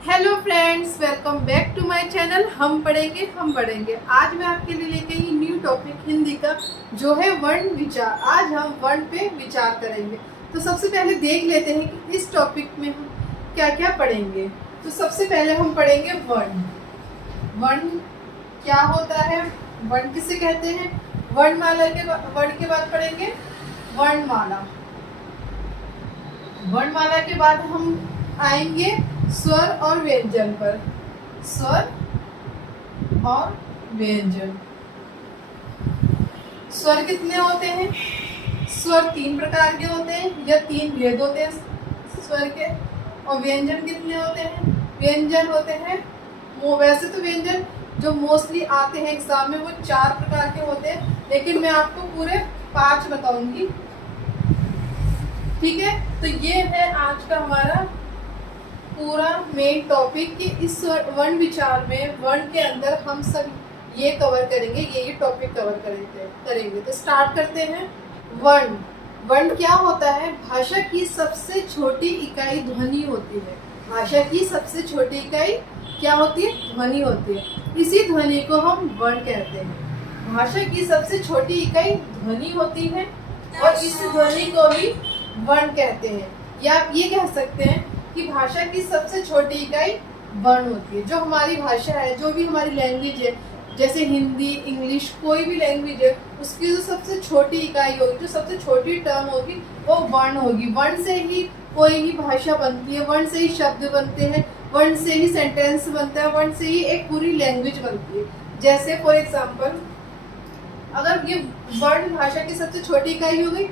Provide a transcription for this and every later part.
Hello friends, welcome back to my channel. हम पढ़ेंगे हम बढ़ेंगे। आज मैं आपके लिए लेके आई न्यू टॉपिक हिंदी का, जो है वर्ण विचार। आज हम वर्ण पे विचार करेंगे। तो सबसे पहले देख लेते हैं कि इस टॉपिक में हम क्या क्या पढ़ेंगे। तो सबसे पहले हम पढ़ेंगे वर्ण। वर्ण क्या होता है, वर्ण किसे कहते हैं। वर्णमाला के वर्ण के बाद पढ़ेंगे वर्णमाला। वर्णमाला के बाद हम आएंगे स्वर और व्यंजन पर। स्वर और व्यंजन। स्वर कितने होते हैं? स्वर 3 प्रकार के होते हैं या 3 भेद होते हैं स्वर के। और व्यंजन कितने होते हैं? व्यंजन होते हैं, वैसे तो व्यंजन जो मोस्टली आते हैं एग्जाम में वो 4 प्रकार के होते हैं, लेकिन मैं आपको पूरे 5 बताऊंगी। ठीक है, तो ये है आज का हमारा पूरा मेन टॉपिक कि इस वर्ण विचार में वर्ण के अंदर हम सब ये कवर करेंगे, ये टॉपिक कवर करेंगे। तो स्टार्ट करते हैं। वर्ण। वर्ण क्या होता है? भाषा की सबसे छोटी इकाई ध्वनि होती है। भाषा की सबसे छोटी इकाई क्या होती है? ध्वनि होती है। इसी ध्वनि को हम वर्ण कहते हैं। भाषा की सबसे छोटी इकाई ध्वनि होती है और इस ध्वनि को ही वर्ण कहते हैं। या आप ये कह सकते हैं कि भाषा की सबसे छोटी इकाई वर्ण होती है। जो हमारी भाषा है, जो भी हमारी लैंग्वेज है, जैसे हिंदी, इंग्लिश, कोई भी लैंग्वेज है, उसकी जो सबसे छोटी इकाई होगी, जो सबसे छोटी टर्म होगी, वो वर्ण होगी। वर्ण से ही कोई भी भाषा बनती है, वर्ण से ही शब्द बनते हैं, वर्ण से ही सेंटेंस बनता है, वर्ण से ही एक पूरी लैंग्वेज बनती है। जैसे फॉर एग्जाम्पल, अगर ये वर्ण भाषा की सबसे छोटी इकाई हो गई,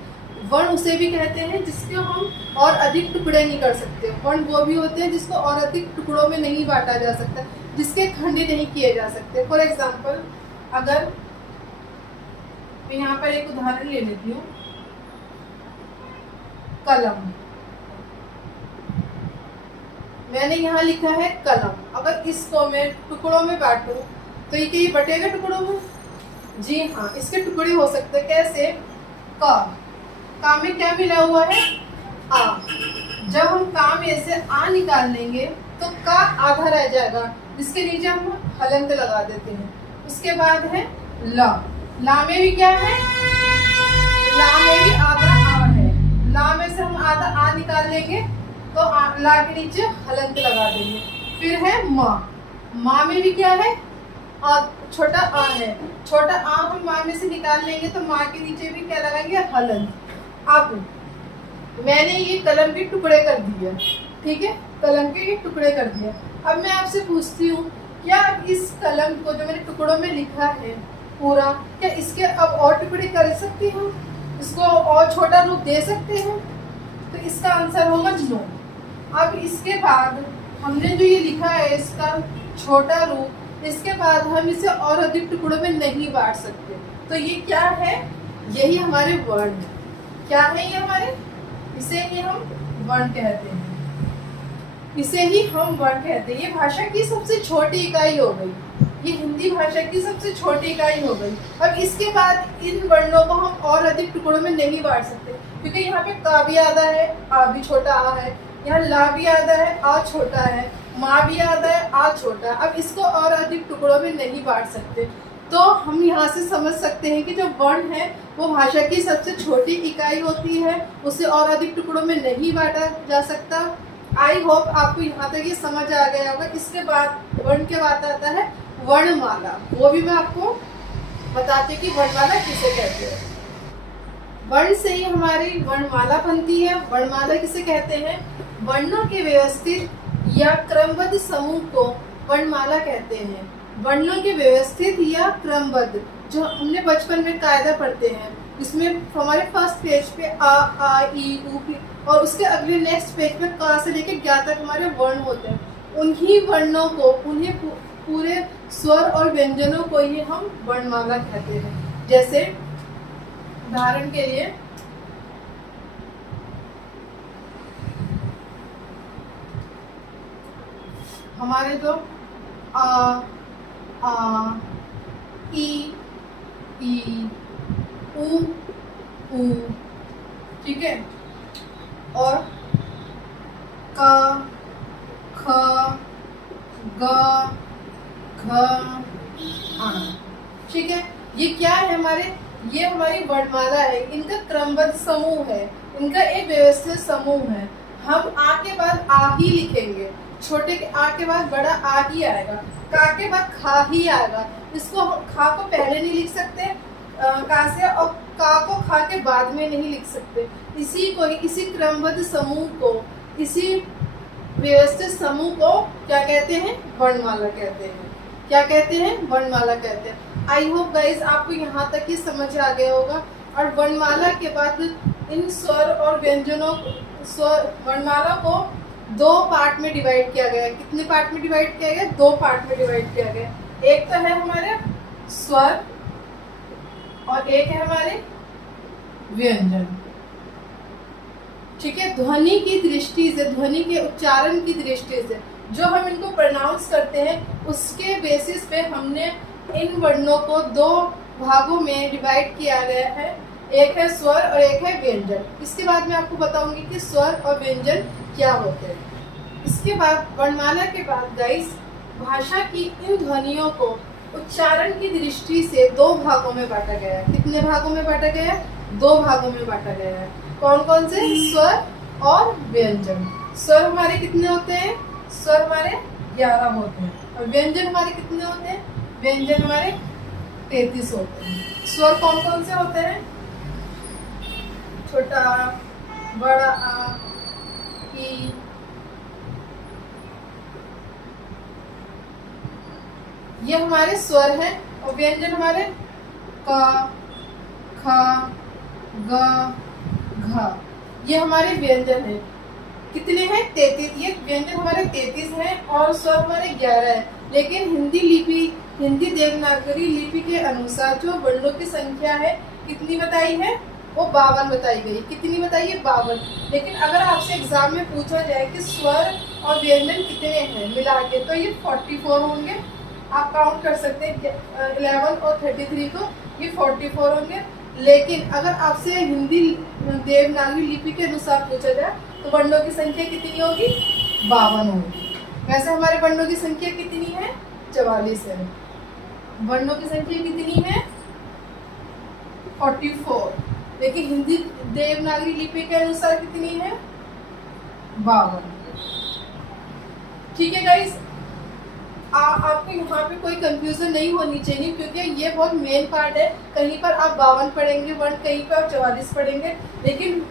वर्ण उसे भी कहते हैं जिसको हम और अधिक टुकड़े नहीं कर सकते। वर्ण वो भी होते हैं जिसको और अधिक टुकड़ों में नहीं बांटा जा सकता, जिसके खंडे नहीं किए जा सकते। फॉर एग्जाम्पल, अगर मैं यहाँ पर एक उदाहरण ले लेती हूँ, कलम। मैंने यहाँ लिखा है कलम। अगर इसको मैं टुकड़ों में बांटूं तो ये क्या बटेगा टुकड़ों में? जी हाँ, इसके टुकड़े हो सकते हैं। कैसे? का में क्या मिला हुआ है? आ। जब हम का में से आ निकाल लेंगे तो का आधा रह जाएगा, जिसके नीचे हम हलंत लगा देते हैं। उसके बाद है ला। ला में भी क्या है? ला में भी आधा आ है। ला में से हम आधा आ निकाल लेंगे तो ला के नीचे हलंत लगा देंगे। फिर है माँ। माँ में भी क्या है? छोटा आ है। छोटा आ हम माँ में से निकाल लेंगे तो माँ के नीचे भी क्या लगाएंगे? हलंत। अब मैंने ये कलम के टुकड़े कर दिए। ठीक है, कलम के ये टुकड़े कर दिए। अब मैं आपसे पूछती हूँ, क्या इस कलम को जो मैंने टुकड़ों में लिखा है पूरा, क्या इसके अब और टुकड़े कर सकते हैं? इसको और छोटा रूप दे सकते हैं? तो इसका आंसर होगा नो। अब इसके बाद हमने जो ये लिखा है इसका छोटा रूप, इसके बाद हम इसे और अधिक टुकड़ों में नहीं बांट सकते। तो ये क्या है? यही हमारे वर्ण। क्या है ये हमारे? इसे ही हम वर्ण कहते हैं। इसे ही हम वर्ण कहते हैं। ये भाषा की सबसे छोटी इकाई हो गई। ये हिंदी भाषा की सबसे छोटी इकाई हो गई। अब इसके बाद इन वर्णों को हम और अधिक टुकड़ों में नहीं बांट सकते, क्योंकि यहाँ पे का भी आधा है, आ भी छोटा आ है, यहाँ ला भी आधा है, आ छोटा है, माँ भी आधा है, आ छोटा। अब इसको और अधिक टुकड़ों में नहीं बांट सकते। तो हम यहाँ से समझ सकते हैं कि जो वर्ण है वो भाषा की सबसे छोटी इकाई होती है, उसे और अधिक टुकड़ों में नहीं बांटा जा सकता। आई होप आपको यहाँ तक ये समझ आ गया होगा। इसके बाद वर्ण के बाद आता है वर्णमाला। वो भी मैं आपको बताती हूँ कि वर्णमाला किसे कहते हैं। वर्ण से ही हमारी वर्णमाला बनती है। वर्णमाला किसे कहते हैं? वर्णों के व्यवस्थित या क्रमबद्ध समूह को वर्णमाला कहते हैं। वर्णों के व्यवस्थित या क्रमबद्ध, जो हमने बचपन में कायदा पढ़ते हैं, इसमें हमारे फर्स्ट पेज पे आ ई उ और उसके अगले नेक्स्ट पेज पे का से लेकर ज्ञा तक हमारे वर्ण होते हैं। उन्हीं वर्णों को, उन्हीं पूरे स्वर और व्यंजनों को ही हम वर्णमाला कहते हैं। जैसे उदाहरण के लिए हमारे तो आ ई उ ठीक है, और का, ख, ग, घ, आ। ठीक है, ये क्या है हमारे, ये हमारी वर्णमाला है, इनका क्रमबद्ध समूह है, इनका एक व्यवस्थित समूह है। हम आ के बाद आ ही लिखेंगे, छोटे के आ के बाद बड़ा आ ही आएगा, का के बाद खा ही आएगा। इसको खा को पहले नहीं लिख सकते का से, और का को खा के बाद में नहीं लिख सकते। इसी को, इसी क्रमबद्ध समूह को, इसी व्यवस्थित समूह को क्या कहते हैं, वर्णमाला कहते हैं। क्या कहते हैं, वर्णमाला कहते हैं। आई होप गाइज आपको यहाँ तक ही समझ आ गया होगा। और वर्णमाला के बाद इन स्वर और व्यंजनों, स्वर वर्णमाला को दो पार्ट में डिवाइड किया गया है। कितने पार्ट में डिवाइड किया गया, दो पार्ट में डिवाइड किया गया। एक तो है हमारे स्वर और एक है हमारे व्यंजन। ठीक है, ध्वनि की दृष्टि से, ध्वनि के उच्चारण की दृष्टि से जो हम इनको प्रोनाउंस करते हैं, उसके बेसिस पे हमने इन वर्णों को दो भागों में डिवाइड किया गया है। एक है स्वर और एक है व्यंजन। इसके बाद मैं आपको बताऊंगी कि स्वर और व्यंजन क्या होते हैं। इसके बाद वर्णमाला के बाद गाइस, भाषा की इन ध्वनियों को उच्चारण की दृष्टि से दो भागों में बांटा गया है। कितने भागों में बांटा गया है, दो भागों में बांटा गया है। कौन कौन से, स्वर और व्यंजन। स्वर हमारे कितने होते हैं, स्वर हमारे 11 होते हैं। और व्यंजन हमारे कितने होते हैं, व्यंजन हमारे 33 होते हैं। स्वर कौन कौन से होते हैं, छोटा आ, बड़ा आ, ई, ये हमारे स्वर हैं। और व्यंजन हमारे क, ख, ग, घ, ये हमारे व्यंजन हैं। कितने हैं, 33। ये व्यंजन हमारे 33 हैं और स्वर हमारे 11 है। लेकिन हिंदी लिपि, हिंदी देवनागरी लिपि के अनुसार जो वर्णों की संख्या है कितनी बताई है, वो 52 बताई गई। कितनी बताई है, 52। लेकिन अगर आपसे एग्जाम में पूछा जाए कि स्वर और व्यंजन कितने हैं मिला के, तो ये 44 होंगे। आप काउंट कर सकते हैं 11 और 33 को, ये 44 होंगे। लेकिन अगर आपसे हिंदी देवनागरी लिपि के अनुसार पूछा जाए तो वर्णों की संख्या कितनी होगी, 52 होगी। वैसे हमारे वर्णों की संख्या कितनी है, 44 है। वर्णों की संख्या कितनी है, 44। लेकिन हिंदी देवनागरी लिपि के अनुसार कितनी है, 52। ठीक है गाइस, आपको यहाँ पे कोई कंफ्यूजन नहीं होनी चाहिए, क्योंकि ये बहुत मेन पार्ट है। कहीं पर आप 52 पढ़ेंगे वर्ण, कहीं पर आप 44 पढ़ेंगे। लेकिन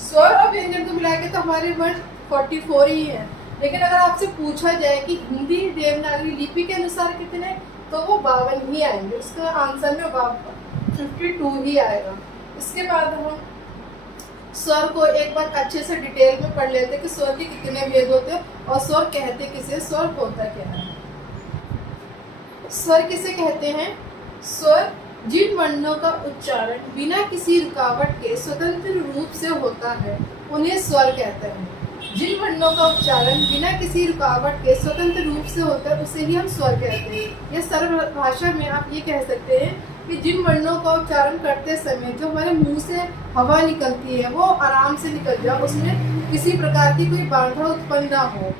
स्वर और व्यंजन को मिला के तो हमारे वर्ण 44 ही है। लेकिन अगर आपसे पूछा जाए कि हिंदी देवनागरी लिपि के अनुसार कितने, तो वो 52 ही आएंगे। उसका आंसर में 52 ही आएगा। इसके बाद हम स्वर को एक बार अच्छे से डिटेल में पढ़ लेते हैं कि स्वर के कितने भेद होते हैं और स्वर कहते किसे, स्वर होता क्या है। स्वर किसे कहते हैं, स्वर जिन वर्णों का उच्चारण बिना किसी रुकावट के स्वतंत्र रूप से होता है, उन्हें स्वर कहते हैं। जिन वर्णों का उच्चारण बिना किसी रुकावट के स्वतंत्र रूप से होता है, उसे ही हम स्वर कहते हैं। या सरल भाषा में आप ये कह सकते हैं कि जिन वर्णों का उच्चारण करते समय जो हमारे मुंह से हवा निकलती है वो आराम से निकल जाए, उसमें किसी प्रकार की कोई बाधा उत्पन्न ना हो,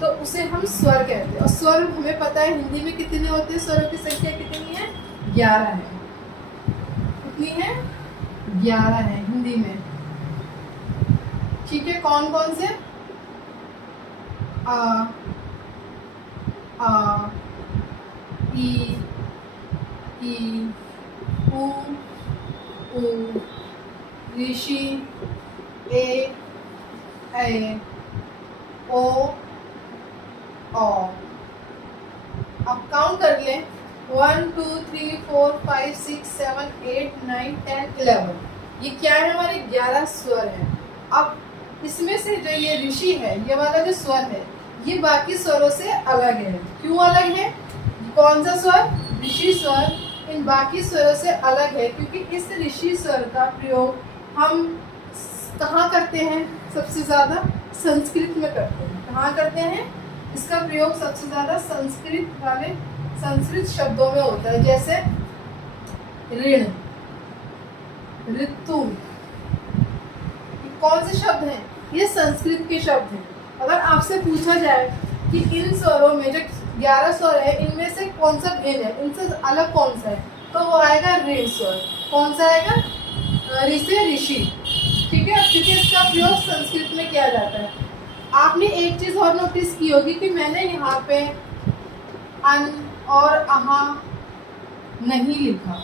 तो उसे हम स्वर कहते हैं। और स्वर हमें पता है हिंदी में कितने होते हैं, स्वरों की संख्या कितनी है, 11 है। कितनी है, 11 है हिंदी में। ठीक है, कौन कौन से, आ, ई, उ, ऋषि, ए, ओ, अब काउंट कर लें, 1 2 3 4 5 6 7 8 9 10 11। ये क्या है, हमारे 11 स्वर हैं। अब इसमें से जो ये ऋषि है, ये वाला जो स्वर है, ये बाकी स्वरों से अलग है। क्यों अलग है, कौन सा स्वर, ऋषि स्वर इन बाकी स्वरों से अलग है, क्योंकि इस ऋषि स्वर का प्रयोग हम कहाँ करते हैं, सबसे ज़्यादा संस्कृत में करते हैं। कहाँ करते हैं, इसका प्रयोग सबसे ज़्यादा संस्कृत शब्दों में होता है, जैसे ऋण, ऋतु। कौन से शब्द हैं, ये संस्कृत के शब्द हैं। अगर आपसे पूछा जाए कि इन स्वरों में जो 11 स्वर है इनमें से कौन सा भिन्न है, इनसे अलग कौन सा है, तो वो आएगा ऋ स्वर। कौन सा आएगा? ऋ से ऋषि। ठीक है, क्योंकि इसका प्रयोग संस्कृत में किया जाता है। आपने एक चीज और नोटिस की होगी कि मैंने यहाँ पे अन और अहा नहीं लिखा।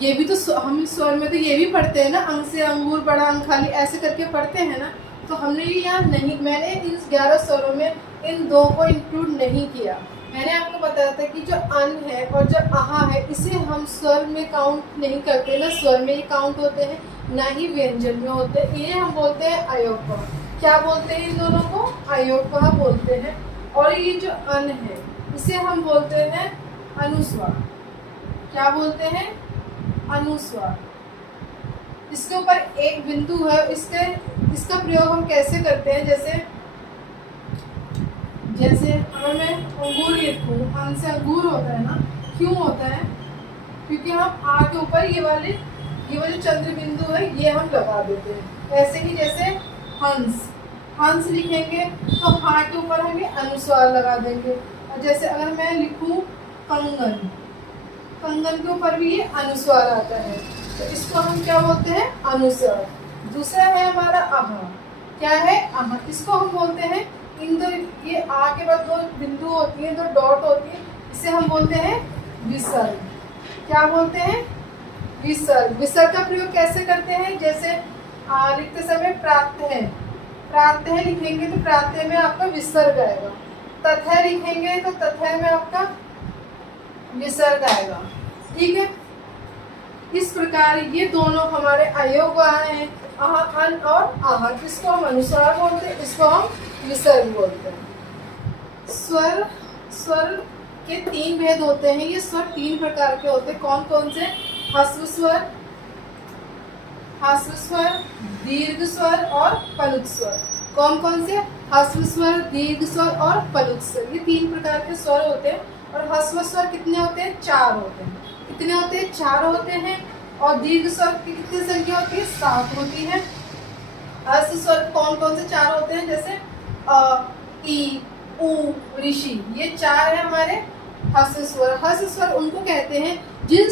ये भी तो हम स्वर में तो ये भी पढ़ते हैं ना, अंग से अंगूर, बड़ा अंग खाली, ऐसे करके पढ़ते हैं ना। तो हमने ये यहाँ नहीं, मैंने इन 11 स्वरों में इन दो को इंक्लूड नहीं किया। मैंने आपको बताया था कि जो अन है और जो अहा है इसे हम स्वर में काउंट नहीं करते, ना स्वर में ही काउंट होते हैं, ना ही व्यंजन में होते हैं। इन्हें हम बोलते हैं अयोगपः। क्या बोलते हैं इन दोनों को? अयोगपः बोलते हैं। और ये जो अन है इसे हम बोलते हैं अनुस्वार। क्या बोलते हैं? अनुस्वार। इसके ऊपर एक बिंदु है, इसका प्रयोग हम कैसे करते हैं? जैसे अगर मैं अंगूर लिखूं, अन से अंगूर होता है ना, क्यों होता है? क्योंकि हम आ के ऊपर ये वाले चंद्र बिंदु है ये हम लगा देते हैं। ऐसे ही जैसे हंस लिखेंगे तो हा के ऊपर हम ये अनुस्वार लगा देंगे। और जैसे अगर मैं लिखूं कंगन के ऊपर भी ये अनुस्वार आता है, तो इसको हम क्या बोलते हैं? अनुस्वार। दूसरा है हमारा आहा। क्या है? आहा। इसको हम बोलते हैं इन दो, ये आ के बाद दो बिंदु होती है, दो डॉट होती है, इसे हम बोलते हैं विसर्ग। क्या बोलते हैं? विसर्ग। विसर्ग का प्रयोग कैसे करते हैं? जैसे लिखते समय प्रातः लिखेंगे तो प्रातः में आपका विसर्ग आएगा। तथा लिखेंगे तो तथा में आपका विसर्ग आएगा। ठीक है, इस प्रकार ये दोनों हमारे अयोग हैं, अहा, अन और आहा। इसको हम अनुस्वार बोलते हैं, इसको हम विसर्ग बोलते हैं। स्वर के 3 भेद होते हैं। ये स्वर 3 प्रकार के होते हैं। कौन कौन से? ह्रस्व स्वर, दीर्घ स्वर और पलुत स्वर। कौन कौन से? ह्रस्व स्वर, दीर्घ स्वर और पलुत स्वर। ये 3 प्रकार के स्वर होते हैं। और ह्रस्व स्वर कितने होते हैं? 4 होते हैं। कितने होते हैं? 4 होते हैं। और दीर्घ स्वर की कितनी संख्या होती है? 7 होती है। ह्रस्व स्वर कौन कौन से 4 होते हैं? जैसे अ, ई, उ, ऋषि, ये 4 है हमारे ह्रस्व स्वर। ह्रस्व स्वर उनको कहते हैं जिन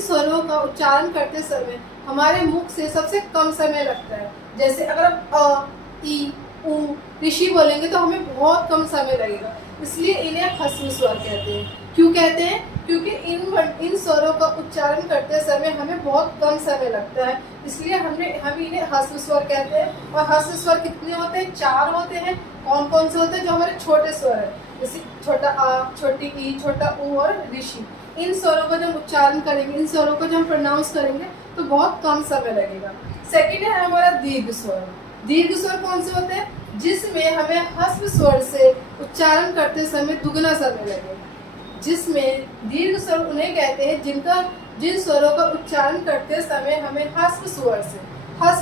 स्वरों का उच्चारण करते समय हमारे मुख से सबसे कम समय लगता है। जैसे अगर आप अ, ई, उ, ऋषि बोलेंगे तो हमें बहुत कम समय लगेगा, इसलिए इन्हें ह्रस्व स्वर कहते हैं। क्यों कहते हैं? क्योंकि इन स्वरों का उच्चारण करते समय हमें बहुत कम समय लगता है, इसलिए हम इन्हें ह्रस्व स्वर कहते हैं। और ह्रस्व स्वर कितने होते हैं? 4 होते हैं। कौन कौन से होते हैं? जो हमारे छोटे स्वर है, जैसे छोटा आ, छोटी ई, छोटा उ और ऋषि। इन स्वरों का जब उच्चारण करेंगे, इन स्वरों को जब हम प्रोनाउंस करेंगे तो बहुत कम समय लगेगा। सेकेंड है हमारा दीर्घ स्वर। दीर्घ स्वर कौन से होते हैं? जिसमें हमें ह्रस्व स्वर से उच्चारण करते समय दुगना समय लगेगा। जिसमें दीर्घ स्वर उन्हें कहते हैं जिन स्वरों का उच्चारण करते समय हमें ह्रस्व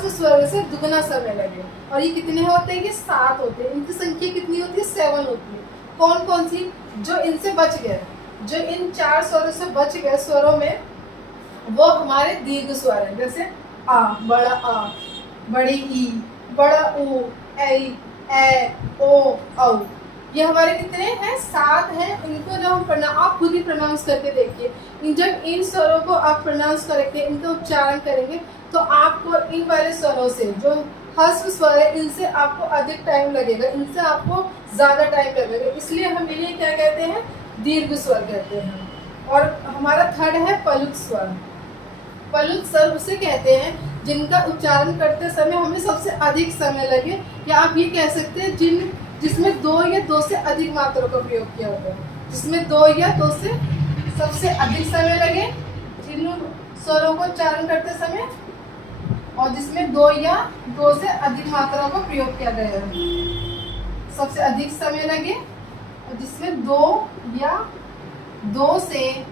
स्वर से दुगना समय लगे। और ये कितने होते हैं? ये 7 होते हैं। इनकी संख्या कितनी होती है? 7 होती है। कौन कौन सी? जो इनसे बच गए, जो इन 4 स्वरों से बच गए स्वरों में, वो हमारे दीर्घ स्वर हैं। जैसे आ, बड़ा आ, बड़ी ई, बड़ा उ, ए, ओ, औ। ये हमारे कितने हैं? 7 हैं। इनको जब हम आप खुद ही प्रोनाउंस करके देखिए। जब इन स्वरों को आप प्रोनाउंस करेंगे, इनका उच्चारण करेंगे, तो आपको इन वाले स्वरों से, जो ह्रस्व स्वर है, इनसे आपको अधिक टाइम लगेगा, इनसे आपको ज़्यादा टाइम लगेगा। इसलिए हम इन्हें क्या कहते हैं? दीर्घ स्वर कहते हैं। और हमारा थर्ड है पलुत स्वर। पलुत स्वर उसे कहते हैं जिनका उच्चारण करते समय हमें सबसे अधिक समय लगे, या आप ये कह सकते हैं जिसमें 2 या 2 से अधिक मात्रा का प्रयोग किया होगा। जिसमें 2 या 2 से सबसे अधिक समय लगे जिन स्वरों को उच्चारण करते समय, और जिसमें 2 या 2 से अधिक मात्राओं का प्रयोग किया गया है। सबसे अधिक समय लगे और जिसमें 2 या 2 से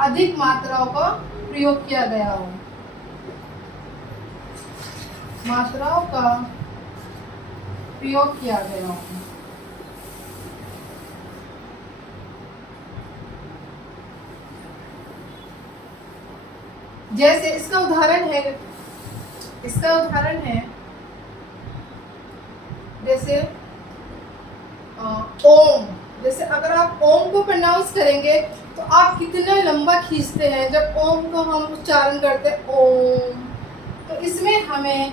अधिक मात्राओं का प्रयोग किया गया हो। मात्राओं का प्रयोग किया गया हो। जैसे इसका उदाहरण है जैसे ओम, जैसे अगर आप ओम को प्रोनाउंस करेंगे तो आप कितना लंबा खींचते हैं जब ओम को हम उच्चारण करते हैं ओम, तो इसमें हमें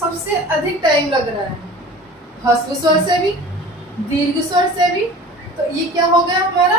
सबसे अधिक टाइम लग रहा है ह्रस्व स्वर से भी, दीर्घ स्वर से भी। तो ये क्या हो गया हमारा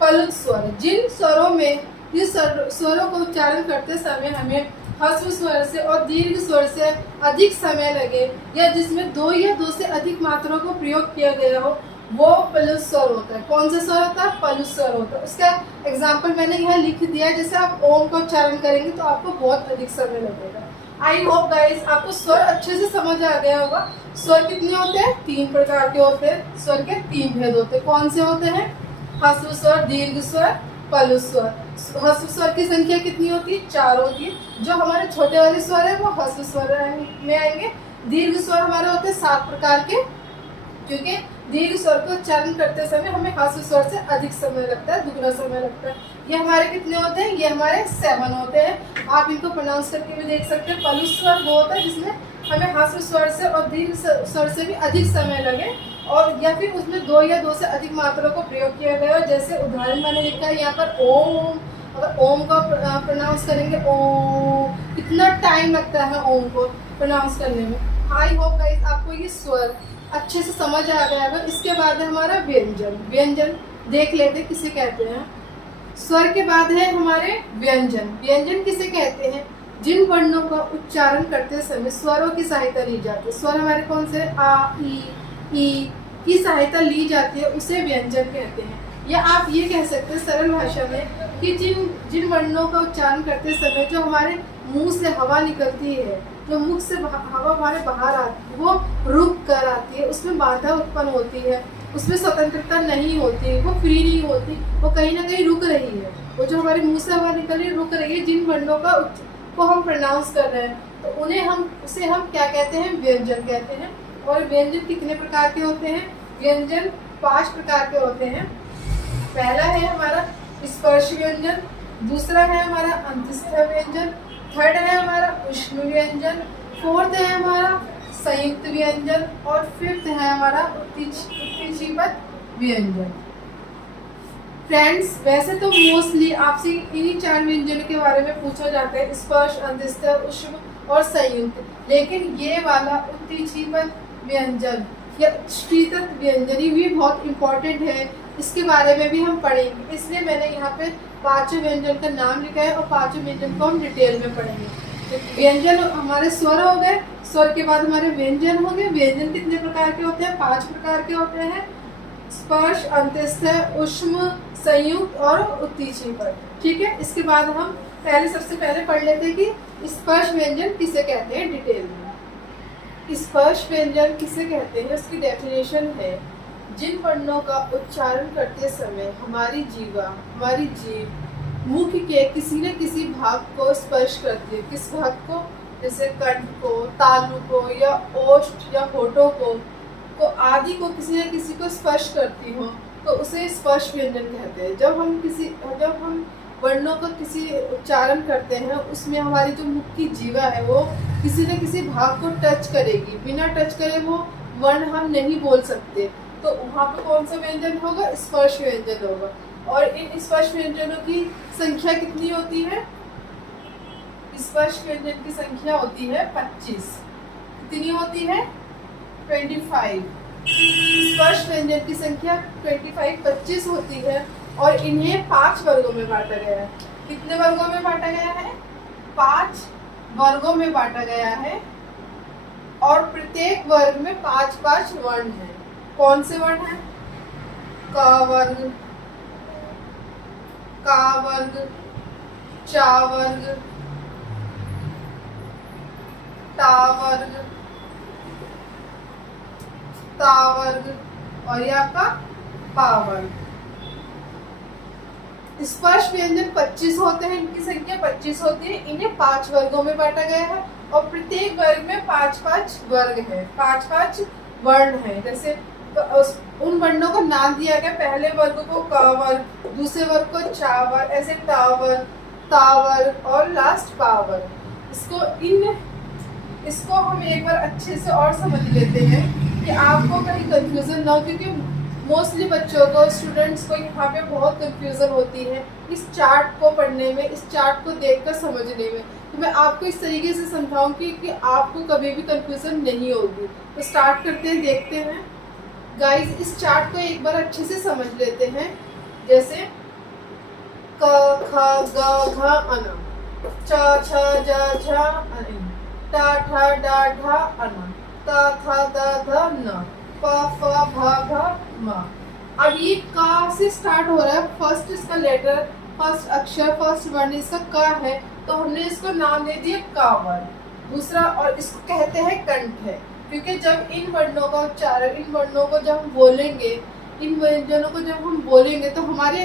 पलुत स्वर। जिन स्वरों में जिस स्वरों को उच्चारण करते समय हमें ह्रस्व स्वर से और दीर्घ स्वर से अधिक समय लगे, या जिसमें दो या दो से अधिक मात्राओं को प्रयोग किया गया हो, वो पलुत स्वर होता है। कौन सा स्वर होता है? पलुत स्वर होता है। उसका एग्जाम्पल मैंने यहाँ लिख दिया है। जैसे आप ओम का उच्चारण करेंगे तो आपको बहुत अधिक समय लगेगा। आई होप गाइस आपको स्वर अच्छे से समझ आ गया होगा। स्वर कितने होते हैं? 3 प्रकार के होते हैं। स्वर के 3 भेद होते हैं। कौन से होते हैं? ह्रस्व स्वर, दीर्घ स्वर, पलुत स्वर। ह्रस्व स्वर की संख्या कितनी होती है? 4 होती है। जो हमारे छोटे वाले स्वर है वो ह्रस्व स्वर में आएंगे। दीर्घ स्वर हमारे होते हैं 7 प्रकार के, क्योंकि दीर्घ स्वर को उच्चारण करते समय हमें ह्रस्व स्वर से अधिक समय लगता है, दुगना समय लगता है। ये हमारे कितने होते हैं? ये हमारे 7 होते हैं। आप इनको प्रोनाउंस करके भी देख सकते हैं। पलुत स्वर वो होता है जिसमें हमें ह्रस्व स्वर से और दीर्घ स्वर से भी अधिक समय लगे, और या फिर उसमें 2 या 2 से अधिक मात्राओं को प्रयोग किया गया। जैसे उदाहरण मैंने लिखा है यहाँ पर ओम। अगर ओम का प्रोनाउंस करेंगे ओम, कितना टाइम लगता है ओम को प्रोनाउंस करने में। आई होप गाइस आपको ये स्वर अच्छे से समझ आ गया होगा। इसके बाद है हमारा व्यंजन। व्यंजन देख लेते हैं किसे कहते हैं। स्वर के बाद है हमारे व्यंजन। व्यंजन किसे कहते हैं? जिन वर्णों का उच्चारण करते समय स्वरों की सहायता ली जाती है। स्वर हमारे कौन से? आ, ई की सहायता ली जाती है, उसे व्यंजन कहते हैं। या आप ये कह सकते हैं सरल भाषा में कि जिन वर्णों का उच्चारण करते समय जो हमारे मुंह से हवा निकलती है, जो मुख से हवा हमारे बाहर आती है, वो रुक कर आती है, उसमें बाधा उत्पन्न होती है, उसमें स्वतंत्रता नहीं होती, वो फ्री नहीं होती, वो कहीं ना कहीं रुक रही है। वो जो हमारे मुंह से हवा निकल रही है, रुक रही है। जिन वर्णों को हम प्रोनाउंस कर रहे हैं तो उसे हम क्या कहते हैं? व्यंजन कहते हैं। और व्यंजन कितने प्रकार के होते हैं? व्यंजन 5 प्रकार के होते हैं। पहला है हमारा स्पर्श व्यंजन, दूसरा है हमारा अंतस्थ व्यंजन, थर्ड है हमारा उष्ण व्यंजन, फोर्थ है हमारा संयुक्त व्यंजन, और फिफ्थ है हमारा उत्तीचीपद व्यंजन। फ्रेंड्स, वैसे तो मोस्टली आपसे इन्हीं 4 व्यंजनों के बारे में पूछा जाता है, स्पर्श, अंतस्थ, उष्ण और संयुक्त। लेकिन ये वाला उत्तीचीपद व्यंजन या श्रीतत व्यंजन भी बहुत इंपॉर्टेंट है, इसके बारे में भी हम पढ़ेंगे। इसलिए मैंने यहाँ पे 5 व्यंजन का नाम लिखा है और 5 व्यंजन को हम डिटेल में पढ़ेंगे। तो व्यंजन हमारे स्वर हो गए, स्वर के बाद हमारे व्यंजन हो गए। व्यंजन कितने प्रकार के होते हैं? 5 प्रकार के होते हैं। स्पर्श, अंतस्थ, उष्ण, संयुक्त और उत्तीचीपद। ठीक है, इसके बाद हम सबसे पहले पढ़ लेते हैं कि स्पर्श व्यंजन किसे कहते हैं डिटेल में। स्पर्श व्यंजन किसे कहते हैं, उसकी डेफिनेशन है जिन वर्णों का उच्चारण करते समय हमारी जीभ मुख के किसी न किसी भाग को स्पर्श करती है। किस भाग को? जैसे कंठ को, तालु को, या ओष्ठ या होठों को आदि को किसी न किसी को स्पर्श करती हो, तो उसे स्पर्श व्यंजन कहते हैं। जब हम वर्णों का किसी उच्चारण करते हैं, उसमें हमारी जो मुख की जीवा है वो किसी न किसी भाग को टच करेगी। बिना टच करे वो वर्ण हम नहीं बोल सकते, तो वहाँ पे कौन सा व्यंजन होगा? स्पर्श व्यंजन होगा। और इन स्पर्श व्यंजनों की संख्या कितनी होती है? स्पर्श व्यंजन की संख्या होती है 25। कितनी होती है? 25। स्पर्श व्यंजन की संख्या 25 होती है, और इन्हें 5 वर्गों में बांटा गया है। कितने वर्गों में बांटा गया है? 5 वर्गों में बांटा गया है, और प्रत्येक वर्ग में 5-5 वर्ण हैं। कौन से वर्ण हैं? क वर्ग, का वर्ग, चा वर्ग, टा वर्ग, ता वर्ग, और या का पा वर्ग। स्पर्श व्यंजन 25 होते हैं, इनकी संख्या 25 होती है। इन्हें 5 वर्गों में बांटा गया है, और प्रत्येक वर्ग में 5-5 वर्ग है, 5-5 वर्ण है। जैसे उन वर्णों को नाम दिया गया। पहले वर्ग को क वर्ग, दूसरे वर्ग को चा वर्ग, ऐसे टा वर्ग, ता वर्ग और लास्ट पा वर्ग। इसको हम एक बार अच्छे से और समझ लेते हैं कि आपको कहीं कंफ्यूजन ना हो, क्योंकि मोस्टली बच्चों को, स्टूडेंट्स को यहाँ पे बहुत कंफ्यूजन होती है इस चार्ट को पढ़ने में, इस चार्ट को देखकर समझने में। तो मैं आपको इस तरीके से समझाऊंगी कि आपको कभी भी कंफ्यूजन नहीं होगी। तो स्टार्ट करते हैं, देखते हैं गाइस। इस चार्ट को एक बार अच्छे से समझ लेते हैं। जैसे क ख ग घ अन, च छ ज झ अन, ट ठ ड ढ अन, त थ द ध न, प फ भ भ म। अब ये का से स्टार्ट हो रहा है, फर्स्ट इसका लेटर, फर्स्ट अक्षर, फर्स्ट वर्ण इसका क है, तो हमने इसको नाम दे दिया कावर। दूसरा, और इसको कहते हैं कंठ है, क्योंकि जब इन वर्णों का उच्चारण, इन वर्णों को जब हम बोलेंगे, इन व्यंजनों को जब हम बोलेंगे तो हमारे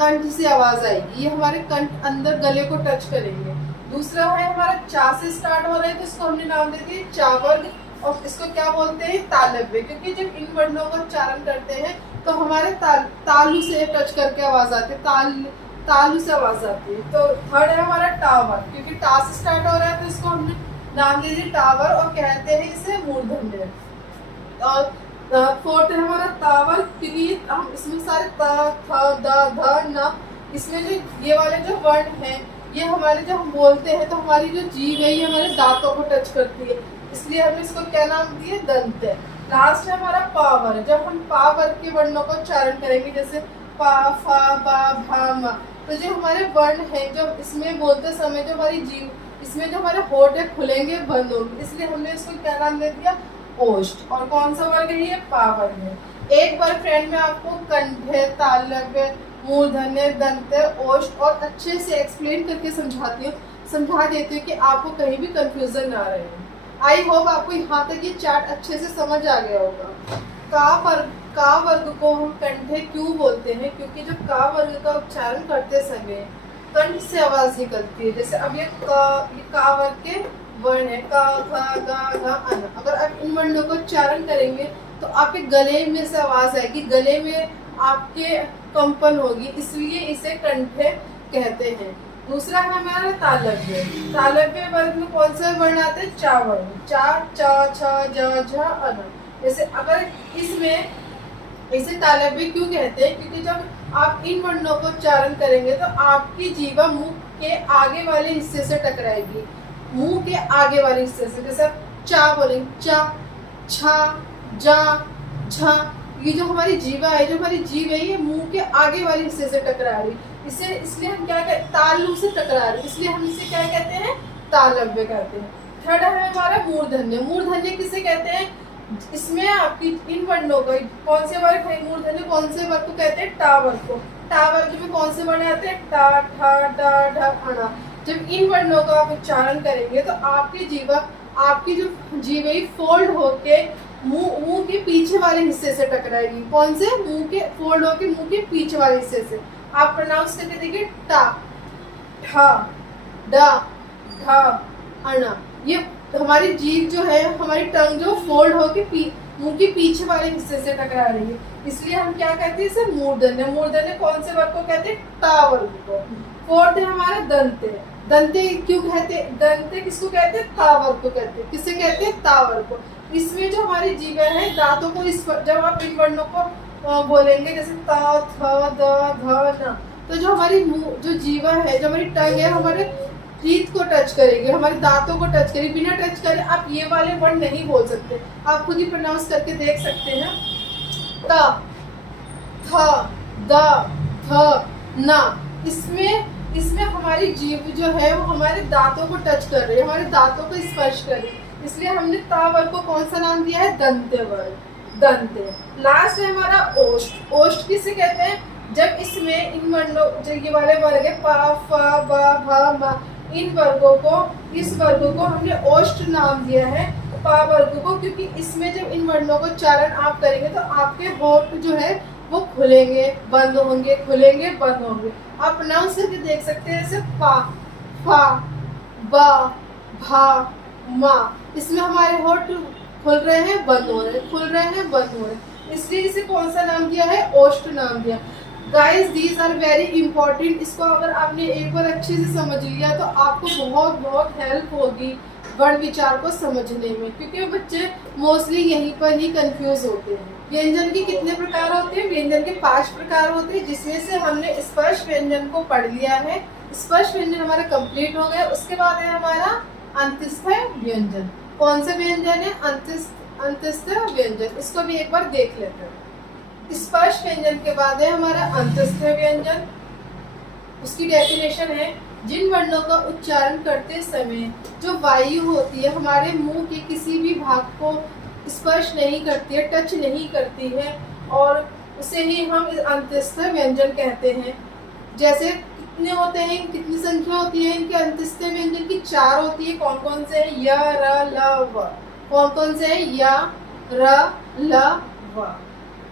कंठ से आवाज आएगी, ये हमारे कंठ अंदर गले को टच करेंगे। दूसरा है हमारा चा से स्टार्ट हो रहा है, तो इसको हमने नाम दे दिया चावल, और इसको क्या बोलते हैं, तालव्य, क्योंकि जब इन वर्णों का उच्चारण करते हैं तो हमारे तालु से टच करके आवाज आती है, तालु से आवाज आती है। तो थर्ड है हमारा टावर, क्योंकि टा से स्टार्ट हो रहा है तो इसको हमने नाम दे दिया टावर, और कहते हैं इसे मूर्धन्य। और फोर्थ है हमारा तावर, क्योंकि हम इसमें सारे त थ द ध न, इसमें जो ये वाले जो वर्ण हैं, ये हमारे जब हम बोलते हैं तो हमारी जो जीभ है ये हमारे दांतों को टच करती है, इसलिए हमने इसको क्या नाम दिया, दंत है। लास्ट है हमारा पावर, जब हम पावर के वर्णों का उच्चारण करेंगे, जैसे पा फा बा भा मा, तो जो हमारे वर्ण है, जो इसमें बोलते समय जो हमारी जीभ, इसमें जो हमारे होठ है खुलेंगे, बंद होंगे, इसलिए हमने इसको क्या नाम दे दिया, ओष्ठ। और कौन सा वर्ग है ये, पावर है। एक बार फ्रेंड मैं आपको कंठ, तालव्य, मूर्धन्य, दंत, ओष्ठ और अच्छे से एक्सप्लेन करके समझा देती हूँ कि आपको कहीं भी कंफ्यूजन ना रहे। आई होप आपको यहाँ तक ये चार्ट अच्छे से समझ आ गया होगा। का वर्ग को हम कंठ क्यों बोलते हैं, क्योंकि जब का वर्ग का उच्चारण करते समय कंठ से आवाज निकलती है। जैसे अब ये का वर्ग के वर्ण है, का ख ग घ अन, अगर आप इन वर्णों को उच्चारण करेंगे तो आपके गले में से आवाज आएगी, गले में आपके कंपन होगी, इसलिए इसे कंठ कहते हैं। दूसरा है हमारा तालव्य। तालव्य वर्ग में कौन सा वर्ण आते हैं, चा वर्ण, चा च छ ज झ अन। जैसे अगर इसमें इसे तालव्य क्यों कहते हैं, क्योंकि जब आप इन वर्णों को उच्चारण करेंगे तो आपकी जीवा मुंह के आगे वाले हिस्से से टकराएगी, मुंह के आगे वाले हिस्से से। जैसे आप चा बोलेंगे, चा, छा, जा, झा, ये जो हमारी जीवा है, जो हमारी जीव है, ये मुंह के आगे वाले हिस्से से टकरा रही, इसलिए हम क्या कहते हैं, तालु से टकरा रही, इसलिए हम इसे क्या कहते हैं, तालव्य कहते हैं। थर्ड है हमारा मूर्धन्य। मूर्धन्य किसे कहते हैं, इसमें आपकी इन वर्णों का कौन से वर्ग है, मूर्धन्य कौन से वर्ग को कहते हैं, टा वर्ग को। टा वर्ग में कौन से वर्ण आते हैं, टा ठा डा ढ अणा। जब इन वर्णों का आप उच्चारण करेंगे तो आपकी जो जीभ है फोल्ड होके मुंह के पीछे वाले हिस्से से टकराएगी। कौन से, मुंह के फोल्ड होके मुंह के पीछे वाले हिस्से से। आप प्रोनाउंस करके देखिए, टा, ठा, डा, ढा, अणा। ये हमारी जीभ जो है, हमारी टंग जो फोल्ड होके मुंह के पीछे वाले हिस्से से टकरा रही है, इसलिए हम क्या कहते हैं इसे मूर्धन्य। मूर्धन्य कौन से वर्ग को कहते हैं, टा वर्ग को। फोर्थ है हमारा दंते। दंते क्यों कहते हैं, दंते किसको कहते हैं, ता वर्ग को कहते हैं। किसे कहते हैं, ता वर्ग को। इसमें जो हमारी जीभ है, दांतों को जब आप इन वर्णों को बोलेंगे, जैसे ता थ द ध न, तो जो हमारी जो जीवा है, जो हमारी टंग है, हमारे टीथ को टच करेगी, हमारे दांतों को टच करेगी। बिना टच करे आप ये वाले वर्ड नहीं बोल सकते, आप खुद ही प्रोनाउंस करके देख सकते हैं। ता, थ, द, थ, न। इसमें हमारी जीभ जो है वो हमारे दांतों को टच कर रही है, हमारे दांतों को स्पर्श कर रही है, इसलिए हमने ता वर्ग को कौन सा नाम दिया है, दंते वर्ग, दंते। लास्ट है हमारा ओष्ठ। ओष्ठ किसे कहते हैं, जब इसमें इन वर्णों, जो ये वाले वर्ग है, पा फा बा भा मा, इन वर्गों को, इस वर्ग को हमने ओष्ठ नाम दिया है, पा वर्ग को, क्योंकि इसमें जब इन वर्णों को उच्चारण आप करेंगे तो आपके होठ जो है वो खुलेंगे, बंद होंगे, खुलेंगे, बंद होंगे। आप प्रोनाउंस करके देख सकते हैं, जैसे पा, फा, बा, भा, मा। इसमें हमारे होठ खुल रहे हैं, बंद हो रहे हैं, खुल रहे हैं, बंद हो रहे हैं, इसलिए इसे कौन सा नाम दिया है, ओष्ठ नाम दिया। Guys these are very important. इसको अगर आपने एक बार अच्छे से समझ लिया तो आपको बहुत बहुत हेल्प होगी वर्ण विचार को समझने में, क्योंकि बच्चे मोस्टली यहीं पर ही कंफ्यूज होते हैं। व्यंजन के कितने प्रकार होते हैं? व्यंजन के 5 प्रकार होते हैं, जिसमें से हमने स्पर्श व्यंजन को पढ़ लिया है। स्पर्श व्यंजन हमारा कंप्लीट हो गया। उसके बाद है हमारा अंतस्थ व्यंजन। कौन सा व्यंजन है? अंतस्थ व्यंजन। इसको भी एक बार देख लेते हैं। स्पर्श व्यंजन के बाद है हमारा अंतस्थ व्यंजन। उसकी डेफिनेशन है, जिन वर्णों का उच्चारण करते समय जो वायु होती है हमारे मुंह के किसी भी भाग को स्पर्श नहीं करती है, टच नहीं करती है, और उसे ही हम अंतस्थ व्यंजन कहते हैं। जैसे कितने होते हैं, कितनी संख्या होती है इनके अंतस्थ व्यंजन की? 4 होती है। कौन कौन से हैं? य, र, ल, व। कौन कौन से हैं? य, र, ल, व।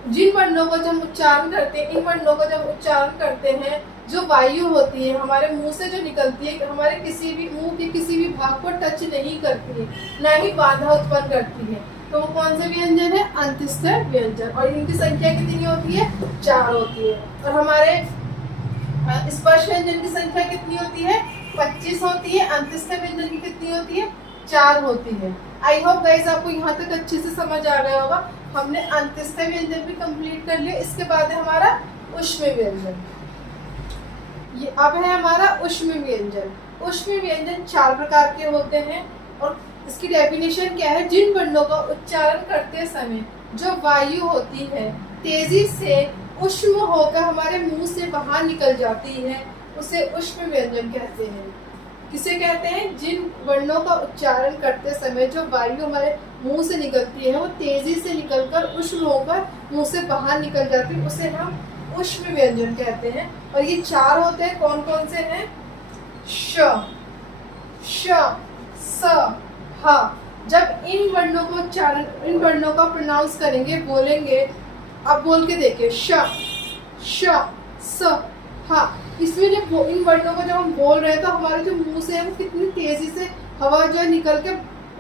जिन वर्णों को जब उच्चारण करते हैं, इन वर्णों को जब उच्चारण करते हैं, जो वायु होती है हमारे मुंह से जो निकलती है, हमारे किसी भी मुंह के किसी भी भाग को टच नहीं करती है, ना ही बाधा उत्पन्न करती है, तो वो कौन से व्यंजन है? अंतस्थ व्यंजन। और इनकी संख्या कितनी होती है? 4 होती है। और हमारे स्पर्श व्यंजन की संख्या कितनी होती है? 25 होती है। अंतस्थ व्यंजन की कितनी होती है? 4 होती है। आई होप गाइस आपको यहाँ तक अच्छे से समझ आ गया होगा। हमने अंतस्थ व्यंजन भी कंप्लीट कर लिया। इसके बाद है हमारा ऊष्म व्यंजन। ये अब है हमारा ऊष्म व्यंजन। ऊष्म व्यंजन 4 प्रकार के होते हैं, और इसकी डेफिनेशन क्या है? जिन वर्णों का उच्चारण करते समय जो वायु होती है तेजी से ऊष्म होकर हमारे मुंह से बाहर निकल जाती है, उसे ऊष्म व्यंजन कहते हैं। किसे कहते हैं? जिन वर्णों का उच्चारण करते समय जो वायु हमारे मुंह से निकलती है वो तेजी से निकलकर ऊष्म होकर मुंह से बाहर निकल जाती है, उसे हम ऊष्म व्यंजन कहते हैं। और ये 4 होते हैं। कौन कौन से हैं? श, श, स, ह। जब इन वर्णों को उच्चारण, इन वर्णों का प्रोनाउंस करेंगे, बोलेंगे, अब बोल के देखिए, श, श, स, ह। इसमें जब इन वर्णों को जब हम बोल रहे हैं तो हमारे जो मुंह से है वो कितनी तेजी से हवा जो है निकल के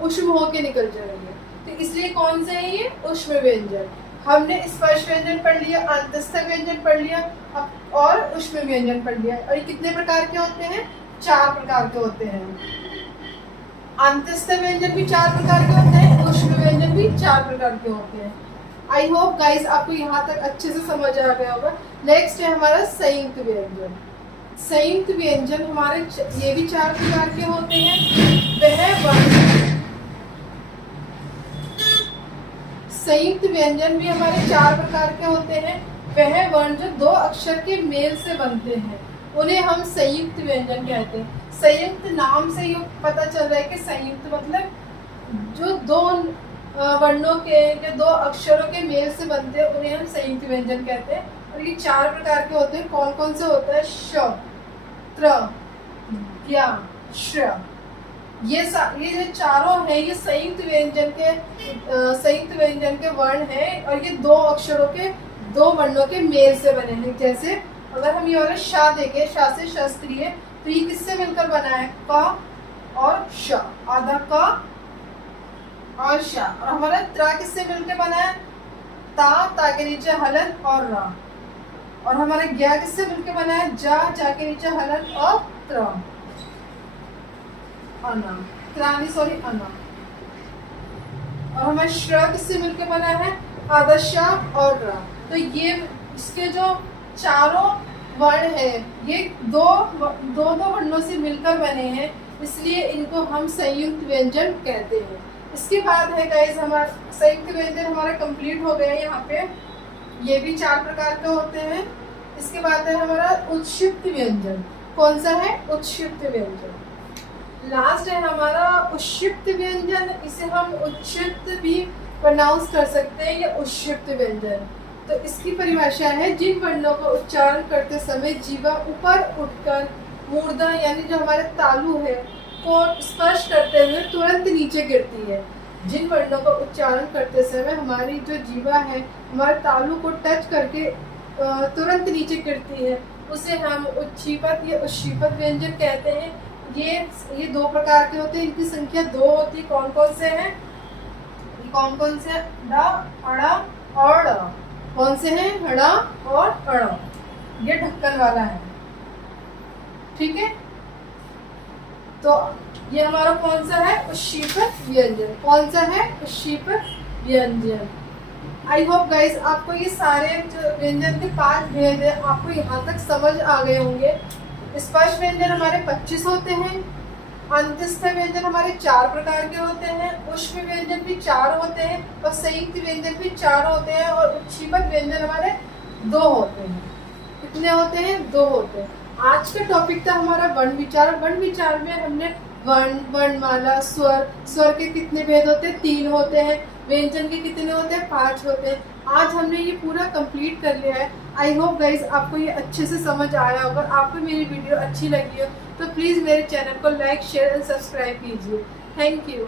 ऊष्म होके निकल जाएंगे, तो इसलिए कौन से है ये? ऊष्म व्यंजन। हमने स्पर्श व्यंजन पढ़ लिया, अंतस्थ व्यंजन पढ़ लिया, और ऊष्म व्यंजन पढ़ लिया। और ये कितने प्रकार के होते हैं? 4 प्रकार के होते हैं। अंतस्थ व्यंजन भी 4 प्रकार के होते हैं, ऊष्म व्यंजन भी 4 प्रकार के होते हैं। आई होप गाइस आपको यहाँ तक अच्छे से समझ आ गया होगा। नेक्स्ट है हमारा संयुक्त व्यंजन। संयुक्त व्यंजन हमारे ये भी 4 प्रकार के होते हैं। वह वर्ण, संयुक्त व्यंजन भी हमारे 4 प्रकार के होते हैं। वह वर्ण जो 2 अक्षर के मेल से बनते हैं उन्हें हम संयुक्त व्यंजन कहते हैं। संयुक्त नाम से ही पता चल रहा है कि संयुक्त मतलब जो 2 वर्णों के या 2 अक्षरों के मेल से बनते हैं उन्हें हम संयुक्त व्यंजन कहते हैं। और ये 4 प्रकार के होते हैं। कौन कौन से होते हैं? श, त्र, ज्ञ, श्र। ये जो चारों हैं ये संयुक्त व्यंजन के वर्ण हैं, और ये 2 अक्षरों के 2 वर्णों के मेल से बने हैं। जैसे अगर हम ये वाला शा देखें, शा से शास्त्रीय, तो ये किससे मिलकर बना है? क और श, आधा क और शा। और हमारा त्रा किससे मिलकर बना है? ता के नीचे हलन और रा। और हमारा ज्ञा किससे मिलकर बना है? जा के नीचे हलन और त्र, अना, त्रानी सॉरी अना। और हमारा श्र किससे मिलकर बना है? आधा शा और रा। तो ये इसके जो चारों वर्ण है ये दो वर्णों से मिलकर बने हैं, इसलिए इनको हम संयुक्त व्यंजन कहते हैं। इसके बाद है गाइस हमारा संयुक्त व्यंजन हमारा कंप्लीट हो गया। यहाँ पे ये भी 4 प्रकार के होते हैं। इसके बाद है हमारा उत्क्षिप्त व्यंजन। कौन सा है? उत्क्षिप्त व्यंजन। लास्ट है हमारा उत्क्षिप्त व्यंजन। इसे हम उत्क्षिप्त भी प्रोनाउंस कर सकते हैं या उत्क्षिप्त व्यंजन। तो इसकी परिभाषा है, जिन वर्णों का उच्चारण करते समय जीवा ऊपर उठकर मूर्धा यानी जो हमारे तालु है को स्पर्श करते हुए तुरंत नीचे गिरती है। जिन वर्णों का उच्चारण करते समय हमारी जो जीवा है हमारे तालु को टच करके तुरंत नीचे गिरती है, उसे हम उत्क्षिपत या उत्क्षिपत व्यंजन कहते हैं। ये 2 प्रकार के होते हैं, इनकी संख्या 2 होती है। कौन कौन से हैं? कौन कौन से? ड, अड़ा और ड़। कौन से हैं? हड़ा और अड़ा। ये ढक्कन वाला है, ठीक है। तो ये हमारा कौन सा है, उशीपक व्यंजन। कौन सा है, उशीपक व्यंजन। आई होप गाइज आपको ये सारे जो व्यंजन के 5 भेद है आपको यहाँ तक समझ आ गए होंगे। स्पर्श व्यंजन हमारे 25 होते हैं, अंतस्थ व्यंजन हमारे 4 प्रकार के होते हैं, उष्म व्यंजन भी 4 होते हैं और संयुक्त व्यंजन भी 4 होते हैं और उत्क्षेपक व्यंजन हमारे 2 होते हैं। कितने होते हैं, 2 होते हैं। आज का टॉपिक था हमारा वर्ण विचार। वर्ण विचार में हमने वर्ण, वर्णमाला, स्वर, स्वर के कितने भेद होते हैं, 3 होते हैं, व्यंजन के कितने होते हैं, 5 होते हैं। आज हमने ये पूरा कंप्लीट कर लिया है। आई होप गाइज आपको ये अच्छे से समझ आया होगा। आपको मेरी वीडियो अच्छी लगी हो तो प्लीज़ मेरे चैनल को लाइक, शेयर एंड सब्सक्राइब कीजिए। Thank you.